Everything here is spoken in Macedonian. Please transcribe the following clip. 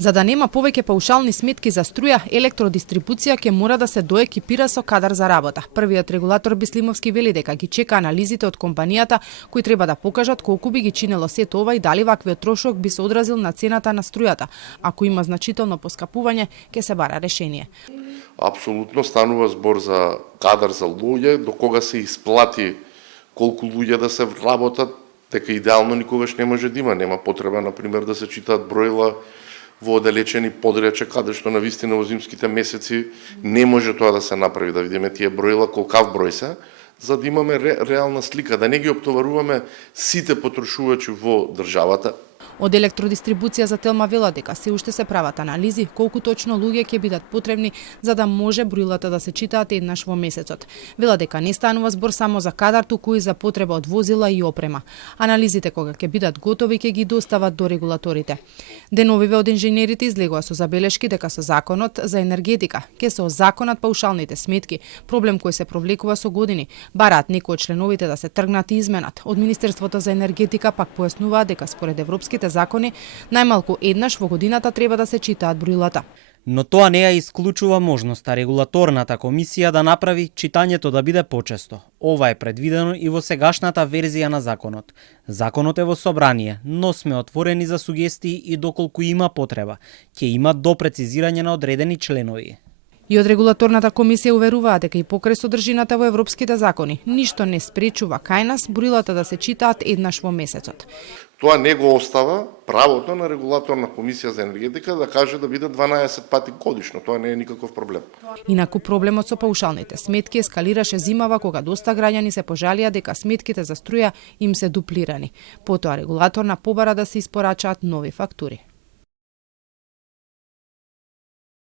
За да нема повеќе паушални сметки за струја, електродистрибуција ќе мора да се доекипира со кадар за работа. Првиот регулатор Бислимовски вели дека ги чека анализите од компанијата кои треба да покажат колку би ги чинело сето ова и дали ваквиот трошок би се одразил на цената на струјата. Ако има значително поскапување, ќе се бара решение. Апсолутно станува збор за кадар за луѓе, до кога се исплати колку луѓе да се вработат, дека идеално никогаш не може да има. Нема потреба, например, да се читаат бројла во оддалечени подречја, каде што навистина во зимските месеци не може тоа да се направи, да видиме тие бројла колкав број се, за да имаме реална слика, да не ги оптоваруваме сите потрошувачи во државата. Од електродистрибуција за Телма велат дека се уште се прават анализи колку точно луѓе ќе бидат потребни за да може бројлата да се читаат еднаш во месецот. Велат дека не станува збор само за кадар, туку и за потреба од возила и опрема. Анализите кога ќе бидат готови ќе ги достават до регулаторите. Деновиве од инженерите излегува со забелешки дека со законот за енергетика ќе се озаконат паушалните сметки, проблем кој се провлекува со години. Бараат некои од членовите да се тргнат и изменат. Од Министерството за енергетика пак појаснуваат дека според европските закони најмалку еднаш во годината треба да се читаат бројлата. Но тоа не ја исклучува можноста регулаторната комисија да направи читањето да биде почесто. Ова е предвидено и во сегашната верзија на законот. Законот е во собрание, но сме отворени за сугестии и доколку има потреба, ќе има допрецизирање на одредени членови. И од регулаторната комисија уверуваат дека и покрај содржината во европските закони, ништо не спречува кај нас бројлата да се читаат еднаш во месецот. Тоа не го остава правото на регулаторна комисија за енергетика да каже да биде 12 пати годишно. Тоа не е никаков проблем. Инаку проблемот со паушалните сметки ескалираше зимава кога доста граѓани се пожалија дека сметките за струја им се дуплирани. Потоа регулаторна побара да се испорачаат нови фактури.